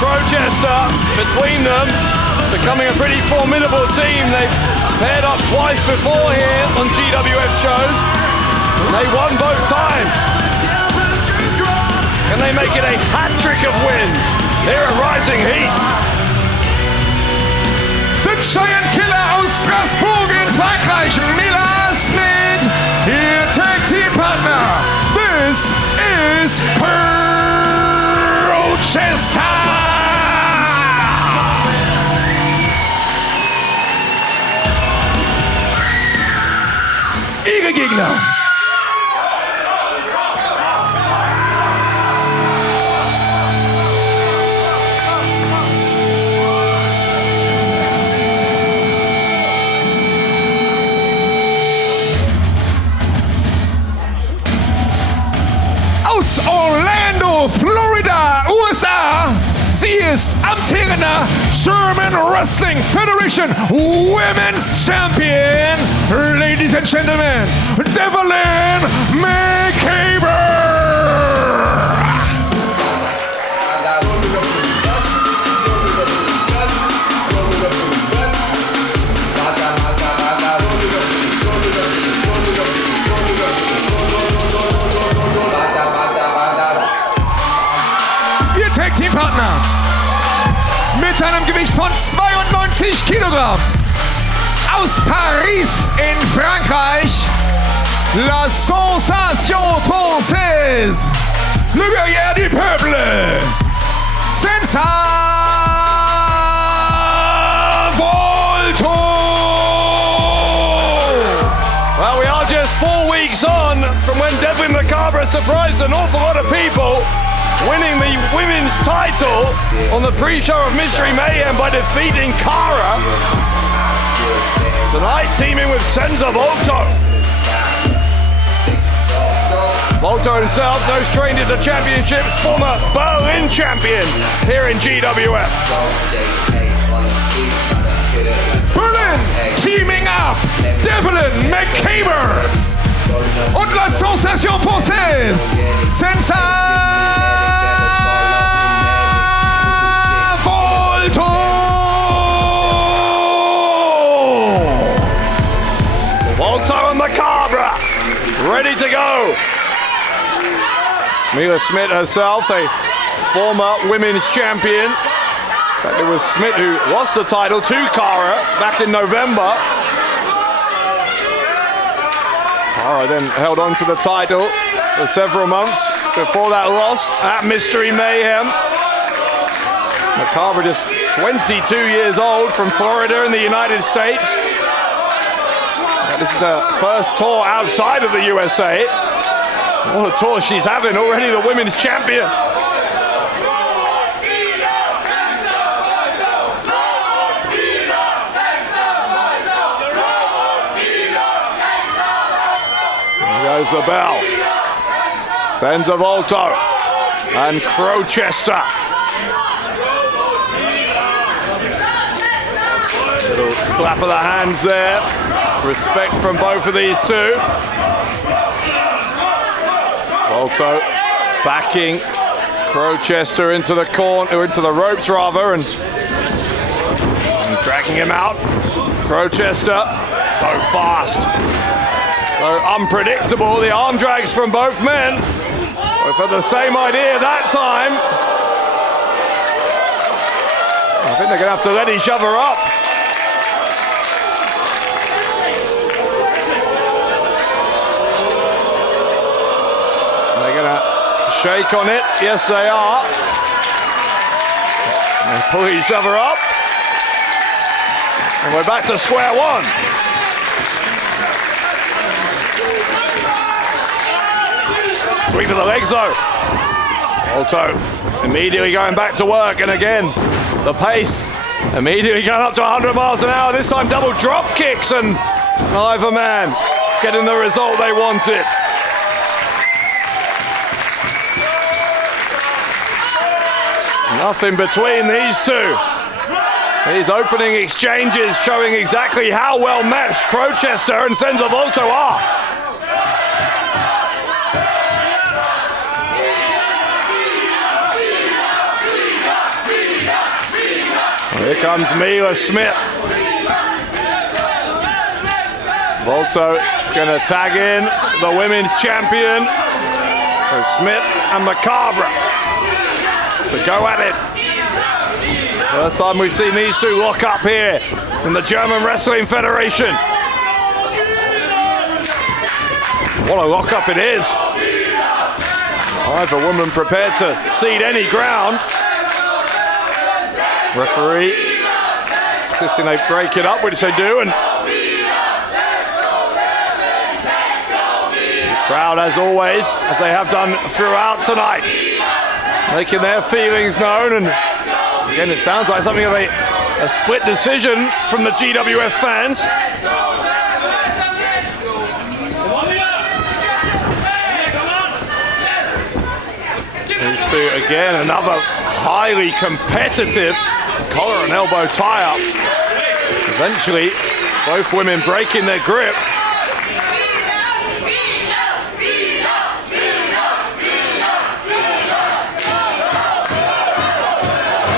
Crowchester between them, becoming a pretty formidable team. They've paired up twice before here on GWF shows, and they won both times. Can they make it a hat-trick of wins here at Rising Heat? The Giant Killer aus Strasbourg in Frankreich, Mila Smidt, ihr Tag-Team-Partner. This is Crowchester. Ihre Gegner. Aus Orlando, Florida, USA. Sie ist amtierender German Wrestling Federation Women's Champion. Ladies and gentlemen, Devlyn Macabre. Ihr Tag-Team-Partner mit einem Gewicht von 92 Kilogramm aus Paris in Frankreich, la Sensation française, le guerrier du peuple, Senza Volto. Well, we are just 4 weeks on from when Devlyn Macabre surprised an awful lot of people, winning the women's title on the pre-show of Mystery Mayhem by defeating Cara. Tonight teaming with Senza Volto. Volto himself knows trained in the championships, former Berlin champion here in GWF. Berlin teaming up, Devlyn Macabre und la Sensation française, Senza Volto. Volto and Macabre ready to go. Mila Smidt herself, a former women's champion. In fact, it was Smidt who lost the title to Cara back in November. Cara then held on to the title for several months before that loss at Mystery Mayhem. Macabre just 22 years old from Florida in the United States. This is her first tour outside of the USA. What a tour she's having, already the women's champion. There goes the bell. Senza Volto and Crowchester. Little slap of the hands there. Respect from both of these two. Volto backing Crowchester into the corner, into the ropes rather, and dragging him out. Crowchester, so fast, so unpredictable. The arm drags from both men. Both had the same idea that time. I think they're going to have to let each other up. Shake on it, yes they are. And pull each other up. And we're back to square one. Sweep of the legs though. Volto immediately going back to work, and again, the pace immediately going up to 100 miles an hour. This time double drop kicks, and neither man getting the result they wanted. Nothing between these two. These opening exchanges showing exactly how well matched Crowchester and Senza Volto are. Here comes Mila Smidt. Volto is going to tag in the women's champion. So Smidt and Macabre to go at it. First time we've seen these two lock up here in the German Wrestling Federation. What a lock up it is. Either woman prepared to cede any ground. Referee insisting they break it up, which they do, and crowd, as always, as they have done throughout tonight, making their feelings known. And again, it sounds like something of a split decision from the GWF fans. These two, again, another highly competitive collar and elbow tie-up. Eventually, both women breaking their grip.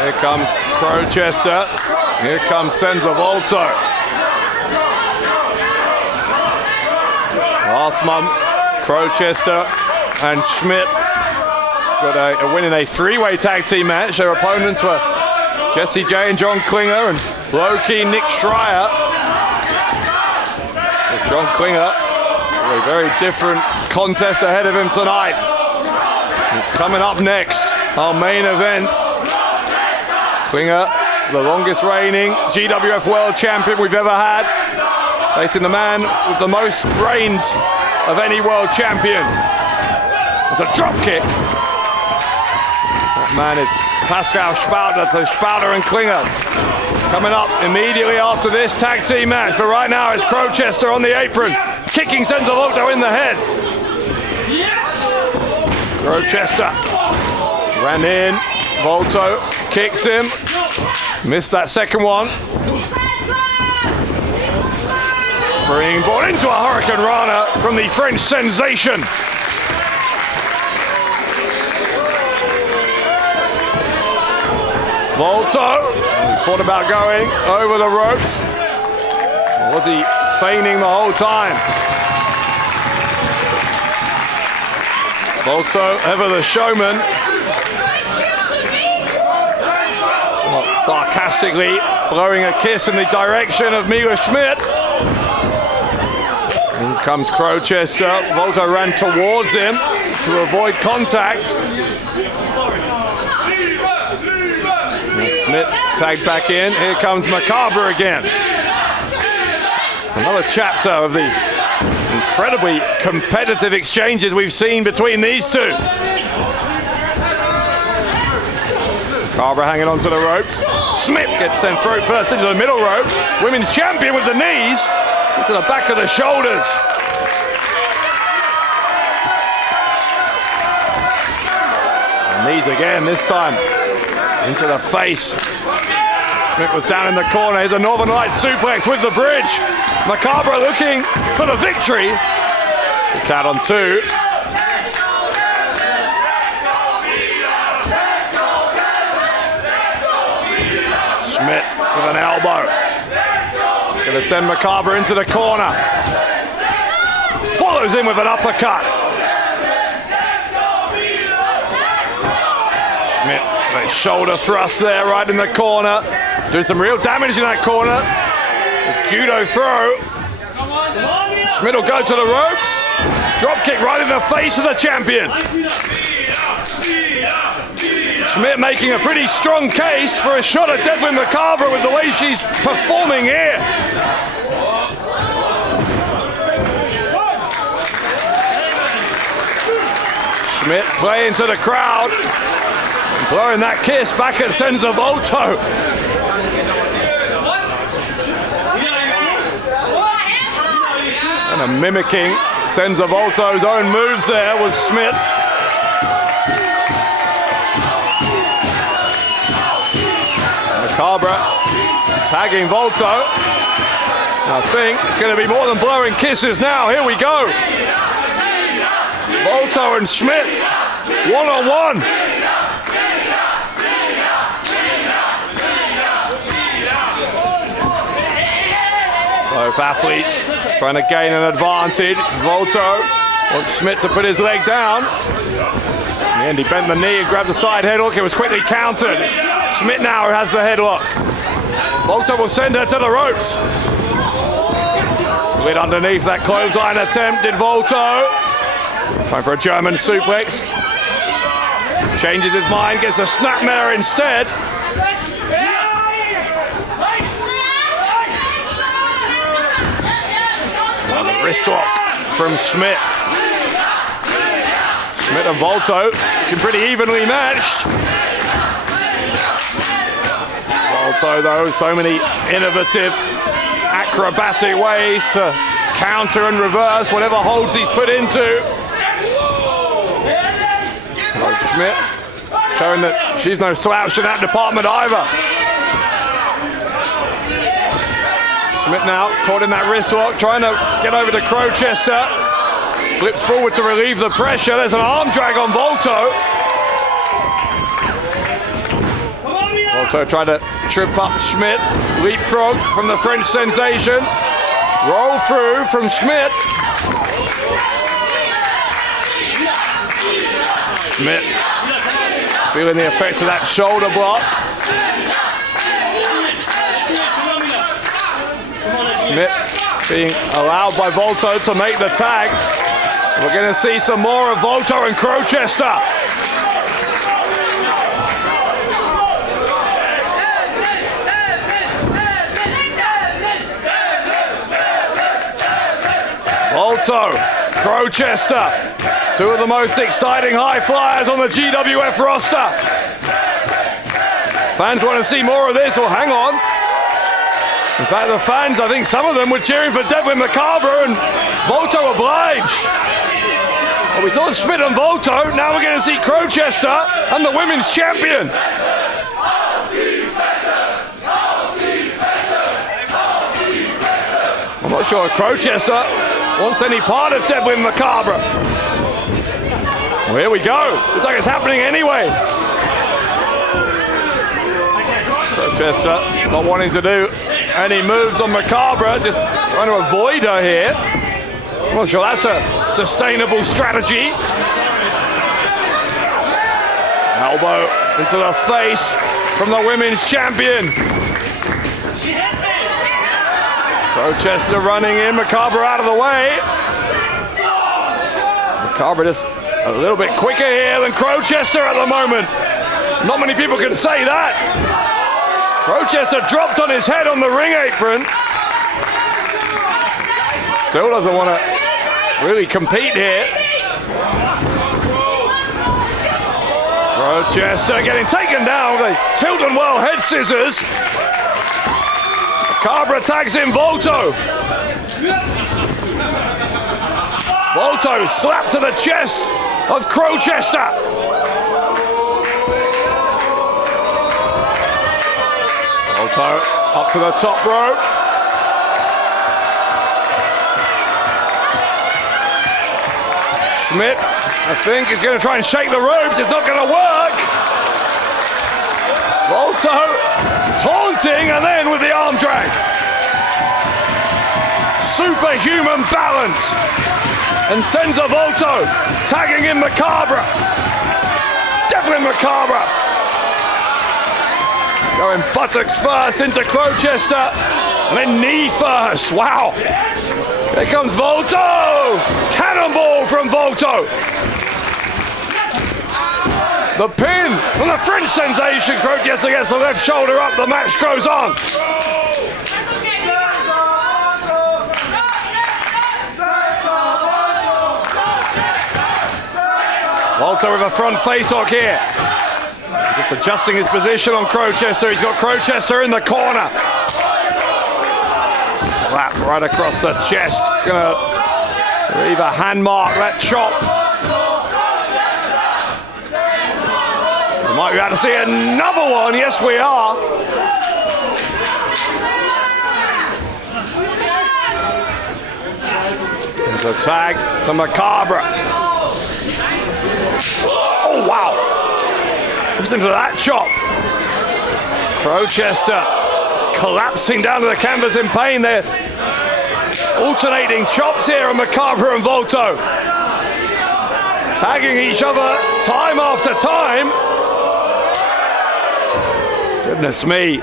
Here comes Crowchester. Here comes Senza Volto. Last month, Crowchester and Smidt got a win in a three-way tag team match. Their opponents were Jesse J and John Klinger and low-key Nick Schreier. With John Klinger, a very different contest ahead of him tonight. It's coming up next, our main event. Klinger, the longest reigning GWF World Champion we've ever had, facing the man with the most reigns of any World Champion. It's a drop kick. That man is Pascal Spouter, so Spouter and Klinger coming up immediately after this tag team match. But right now it's Crowchester on the apron, kicking Senza Volto in the head. Crowchester ran in, Volto kicks him, missed that second one. Springboard into a Hurricane Rana from the French Senzation. Volto thought about going over the ropes. Or was he feigning the whole time? Volto, ever the showman. Sarcastically blowing a kiss in the direction of Mila Smidt. In comes Crowchester. Volto ran towards him to avoid contact. Smidt tagged back in. Here comes Macabre again. Another chapter of the incredibly competitive exchanges we've seen between these two. Macabre hanging onto the ropes. Smidt gets sent through first into the middle rope. Women's champion with the knees into the back of the shoulders. And knees again, this time into the face. Smidt was down in the corner. Here's a Northern Lights suplex with the bridge. Macabre looking for the victory. The count on two. Smidt with an elbow. Gonna send Macabre into the corner. Follows in with an uppercut. Smidt, a shoulder thrust there right in the corner. Doing some real damage in that corner. A judo throw. Smidt will go to the ropes. Drop kick right in the face of the champion. Smidt making a pretty strong case for a shot at Devlyn Macabre with the way she's performing here. Smidt playing to the crowd, blowing that kiss back at Senza Volto. And mimicking Senza Volto's own moves there was Smidt. Macabre tagging Volto. I think it's going to be more than blowing kisses now. Here we go. Volto and Smidt, one-on-one. Both athletes trying to gain an advantage. Volto wants Smidt to put his leg down. In the end, he bent the knee and grabbed the side headlock. It was quickly countered. Smidt now has the headlock. Volto will send her to the ropes. Slid underneath that clothesline attempt, did Volto. Trying for a German suplex. Changes his mind, gets a snapmare instead. The wrist lock from Smidt. Smidt and Volto looking pretty evenly matched. Volto, though, so many innovative, acrobatic ways to counter and reverse whatever holds he's put into. Smidt showing that she's no slouch in that department either. Smidt now caught in that wrist lock, trying to get over to Crowchester. Flips forward to relieve the pressure. There's an arm drag on Volto. Volto trying to trip up Smidt. Leapfrog from the French Senzation. Roll through from Smidt. Smidt feeling the effects of that shoulder block. Smidt being allowed by Volto to make the tag. We're going to see some more of Volto and Crowchester. Volto, Crowchester, two of the most exciting high flyers on the GWF roster. Fans want to see more of this, or hang on. In fact, the fans, I think some of them were cheering for Devlyn Macabre and Volto obliged. Well, we saw Smidt and Volto, now we're going to see Crowchester and the women's champion. I'm not sure if Crowchester wants any part of Devlyn Macabre. Well, here we go. Looks like it's happening anyway. Crowchester not wanting to do any moves on Macabre, just trying to avoid her here. I'm not sure that's a sustainable strategy. Elbow into the face from the women's champion. Crowchester running in, Macabre out of the way. Macabre just a little bit quicker here than Crowchester at the moment. Not many people can say that. Crowchester dropped on his head on the ring apron. Still doesn't want to really compete here. Crowchester getting taken down with a Tildenwell head scissors. Macabre tags in Volto. Volto slapped to the chest of Crowchester. Volto up to the top rope. Smidt, I think, is going to try and shake the ropes. It's not going to work. Volto taunting and then with the arm drag. Superhuman balance. And Senza Volto tagging in Macabre. Devlyn Macabre. Going buttocks first into Crowchester, and then knee first. Wow. Here comes Volto. Cannonball from Volto. The pin from the French Senzation. Crowchester gets the left shoulder up. The match goes on. Volto with a front face lock here. Just adjusting his position on Crowchester. He's got Crowchester in the corner. Slap right across the chest. It's going to leave a hand mark, that chop. We might be able to see another one. Yes, we are. There's a tag to Macabre. Oh, wow. Listen to that chop. Crowchester collapsing down to the canvas in pain there. Alternating chops here, and Macabre and Volto tagging each other time after time. Goodness me,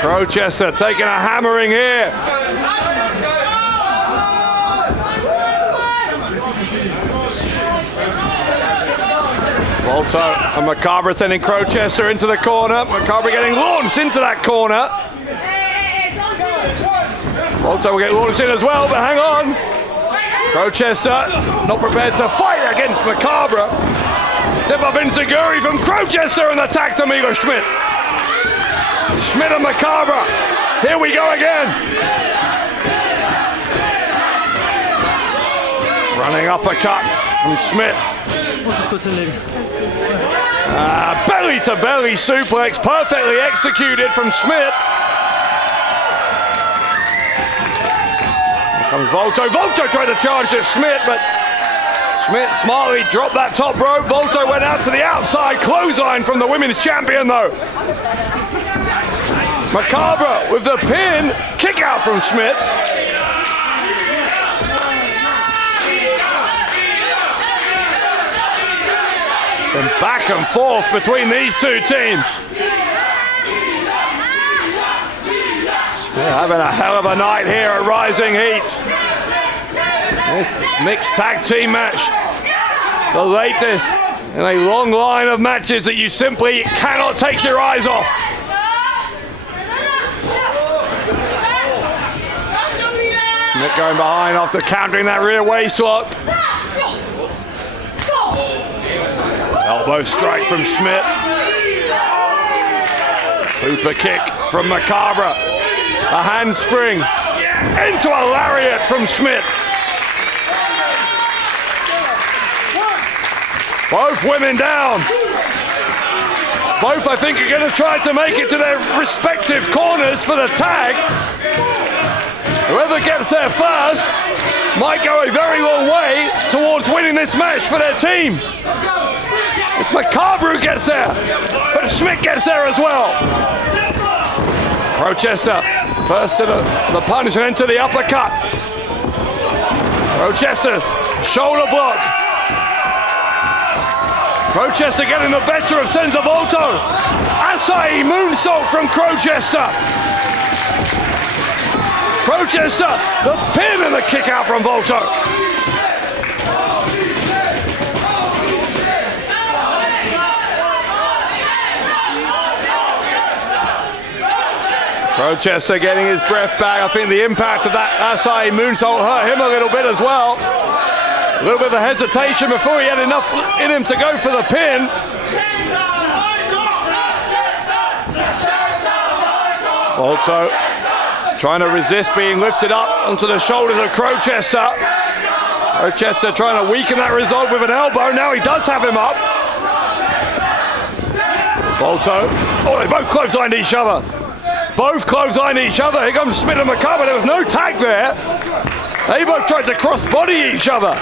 Crowchester taking a hammering here. Volto and Macabre sending Crowchester into the corner. Macabre getting launched into that corner. Volto will get launched in as well, but hang on. Crowchester not prepared to fight against Macabre. Step up enziguri from Crowchester and attack to Mila Smidt. Smidt and Macabre. Here we go again. Running uppercut from Smidt. Belly to belly suplex, perfectly executed from Smidt. Here comes Volto. Volto tried to charge at Smidt, but Smidt smartly dropped that top rope. Volto went out to the outside, clothesline from the women's champion though. Macabre with the pin, kick out from Smidt. And back and forth between these two teams. They're having a hell of a night here at Rising Heat. This mixed tag team match, the latest in a long line of matches that you simply cannot take your eyes off. Smidt going behind after countering that rear waist lock. Elbow strike from Smidt. Super kick from Macabre. A handspring into a lariat from Smidt. Both women down. Both, I think, are going to try to make it to their respective corners for the tag. Whoever gets there first might go a very long way towards winning this match for their team. It's Macabre who gets there, but Smidt gets there as well. Crowchester first to the punch and then to the uppercut. Crowchester shoulder block. Crowchester getting the better of Senza Volto. Acai moonsault from Crowchester. Crowchester, the pin and the kick out from Volto. Crowchester getting his breath back. I think the impact of that Acai moonsault hurt him a little bit as well. A little bit of a hesitation before he had enough in him to go for the pin. Volto trying to resist being lifted up onto the shoulders of Crowchester. Crowchester trying to weaken that resolve with an elbow. Now he does have him up. Volto. Oh, they both clotheslined each other. Both clothesline each other. Here comes Smidt and Macabre. There was no tag there. They both tried to cross-body each other.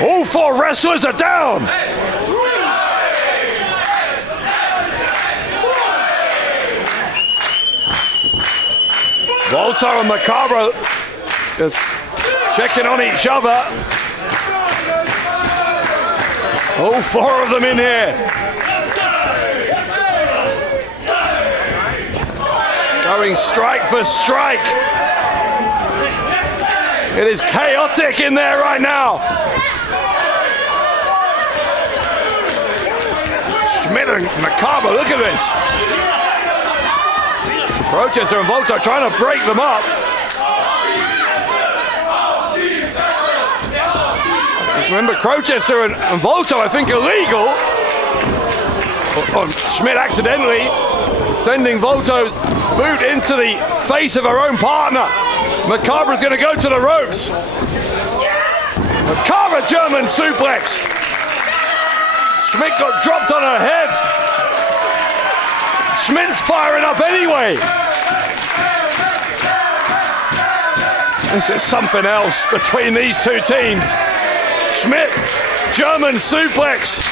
All four wrestlers are down. Volto and Macabre just checking on each other. All four of them in here. Going strike for strike. It is chaotic in there right now. Smidt and Macabre, look at this. Crowchester and Volto trying to break them up. Remember, Crowchester and Volto, I think, illegal. Smidt accidentally sending Volto's boot into the face of her own partner. Macabre's going to go to the ropes. Macabre German suplex. Smidt got dropped on her head. Smidt's firing up anyway. This is something else between these two teams. Smidt, German suplex.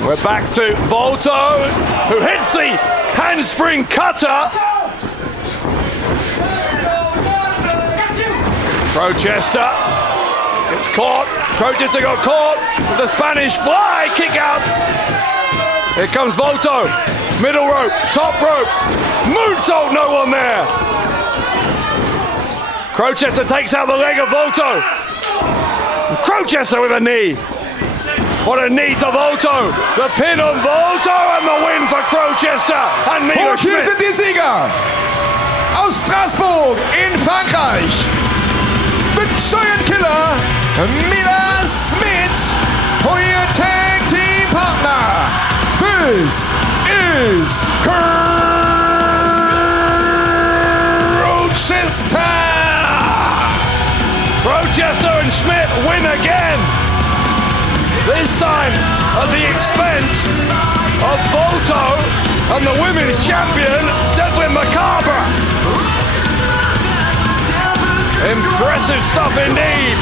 We're back to Volto, who hits the handspring cutter. Crowchester gets caught. Crowchester got caught with the Spanish fly kick out. Here comes Volto. Middle rope, top rope. Moonsault, no one there. Crowchester takes out the leg of Volto. Crowchester with a knee. What a knee to Volto. The pin on Volto and the win for Crowchester and Mila Und hier Smidt. sind die Sieger aus Straßburg in Frankreich. The Giant Killer, Mila Smidt, und ihr Tag Team Partner. This is Crowchester. Crowchester and Schmidt win again. This time at the expense of Volto and the women's champion, Devlyn Macabre. Impressive stuff indeed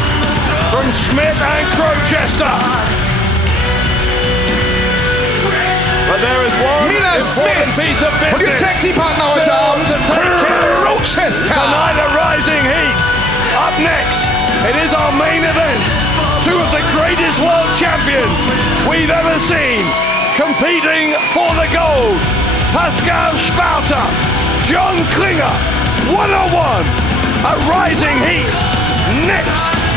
from Schmidt and Crowchester. But there is one Mila important Smidt piece of und ihr business Tag Team Partner heute Abend, to take care of Crowchester. tonight at Rising Heat. Up next, it is our main event. Two of the greatest world champions we've ever seen competing for the gold. Pascal Spouter, John Klinger, 101 at Rising Heat next.